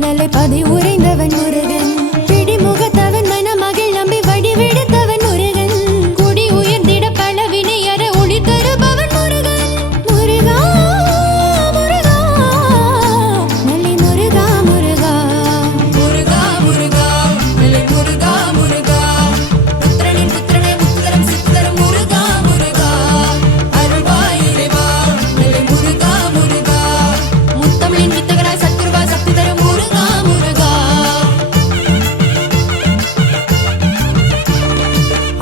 நல்லை பதி உறைந்தவன் முருகன் பிடிமுகத்தவன் மனமகிழ் நம்பி வடிவெடுத்தவன் முருகன் குடி உயர்ந்திட பல வினையற ஒளி தருபவன் முருகன் முருகா முருகா நல்லை முருகா முருகா முருகா முருகா நல்லை முருகா முருகா புத்திரனின் புத்திரனே முத்துதரம் சித்துதரம் முருகா முருகா அருள்வாய் இறைவா நல்லை முருகா முருகா முத்தமிழின் வித்தகராய் சத்குருவா சக்தி தரும் முருகா முருகா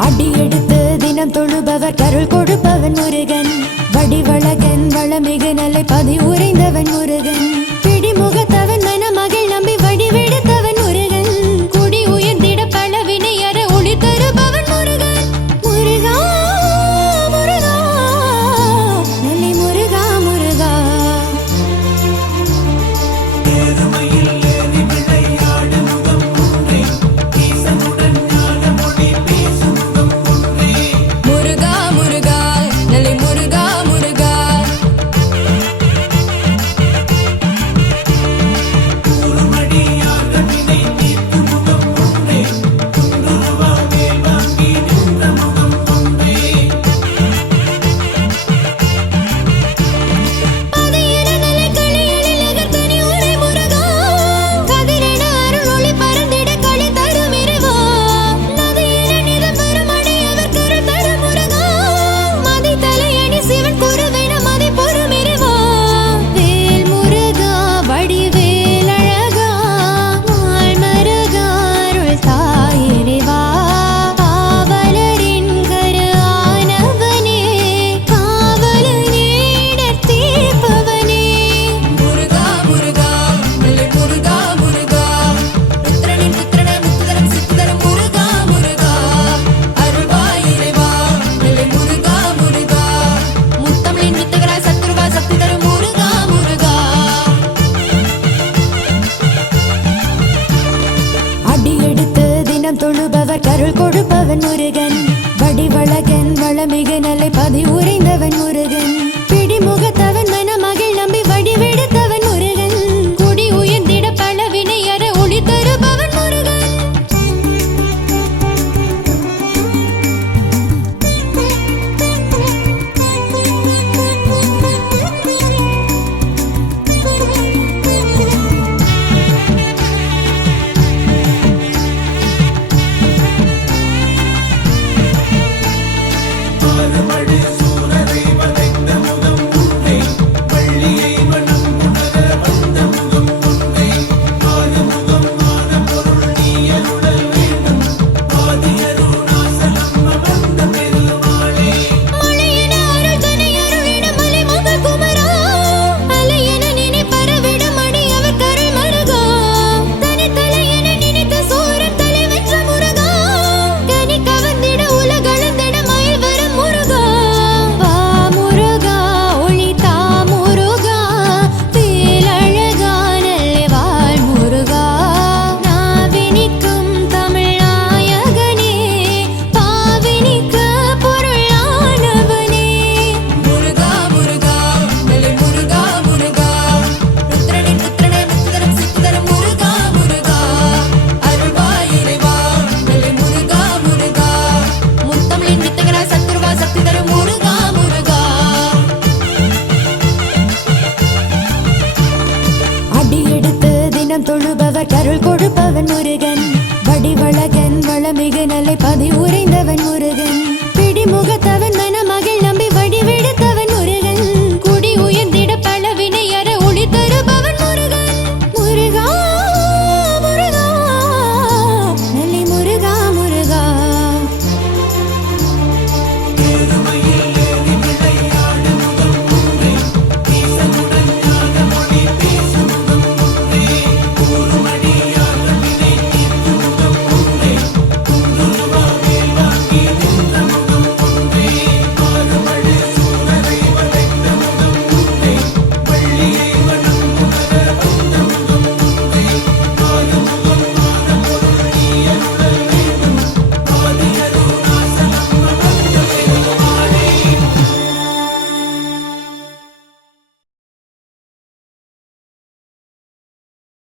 அடி எடுத்து தினம் தொழுபவர் கருள் கொடுப்பவன் முருகன் வடிவழகன் வளமிகு நல்லை பதி உறைந்தவன் முருகன் பிடிமுகத்தவன் மனமகிழ் நம்பி வடிவெடுத்தவன் முருகன் குடி உயர்ந்திட பல வினையற ஒளி தருபவன் முருகன் முருகா முருகா நல்லை முருகா முருகா முருகா முருகா நல்லை முருகா முருகா பதியென நல்லை களியலில் எகர்த்தனி உரை முருகா கதிரென அருள் ஒளி பரந்திட களி தரும் இறைவா நதியென நிதம் வரும் அடியவர் கருள் தரும் முருகா மதி தலையணி சிவன் குருவென மதி பொறும் இறைவா வேல் முருகா வடிவேல் அழகா மால் மருகா அருள் தாய் இறைவா காவலரின் கரு ஆனவனே காவலனேடர் தீர்ப்பவனே முருகா முருகா நல்லை முருகா முருகா புத்திரனின் புத்திரனே முத்துதரம் சித்துதரம் முருகா முருகா அருள்வாய் இறைவா நல்லை முருகா முருகா முத்தமிழின் வித்தகராய் சத்குருவா சக்தி தரும் முருகா முருகா அடி எடுத்து தினம் தொழுபவர் கருள் கொடுப்பவன் முருகன் வடிவழகன் வளமிகு நல்லை பதி உறைந்தவன் முருகன் பிடிமுகத்தவன் மனமகிழ் நம்பி வடிவெடுத்தவன் முருகன் குடி உயர்ந்திட பல வினையற ஒளி தருபவன் முருகன் மலையென அருள் தனை அருளிட மலைமுக குமரா அலையென நினை பரவிடும் அடியவர் கருள் மருகா தனித்தலையென நினைத்த சூரன் தலை வென்ற முருகா கனி கவர்ந்திட உலகளந்திட மயில் வரும் முருகா வா முருகா ஒளி தா முருகா வேல் அழகா நல்லை வாழ் முருகா நாவினிக்கும் தமிழ் நாயகனே பாவினிக்க பொருளானவனே முருகா முருகா நல்லை முருகா முருகா புத்திரனின் புத்திரனே முத்துதரம் சித்துதரம் முருகா முருகா அருள்வாய் இறைவா நல்லை முருகா முருகா முத்தமிழின் வித்தகராய் சத்குருவா சக்தி தரும் முருகா முருகா அடி எடுத்து தினம் தொழுபவர் கருள் கொடுப்பவன் முருகன் வடிவழகன் வளமிகு நல்லை பதி உறைந்தவன்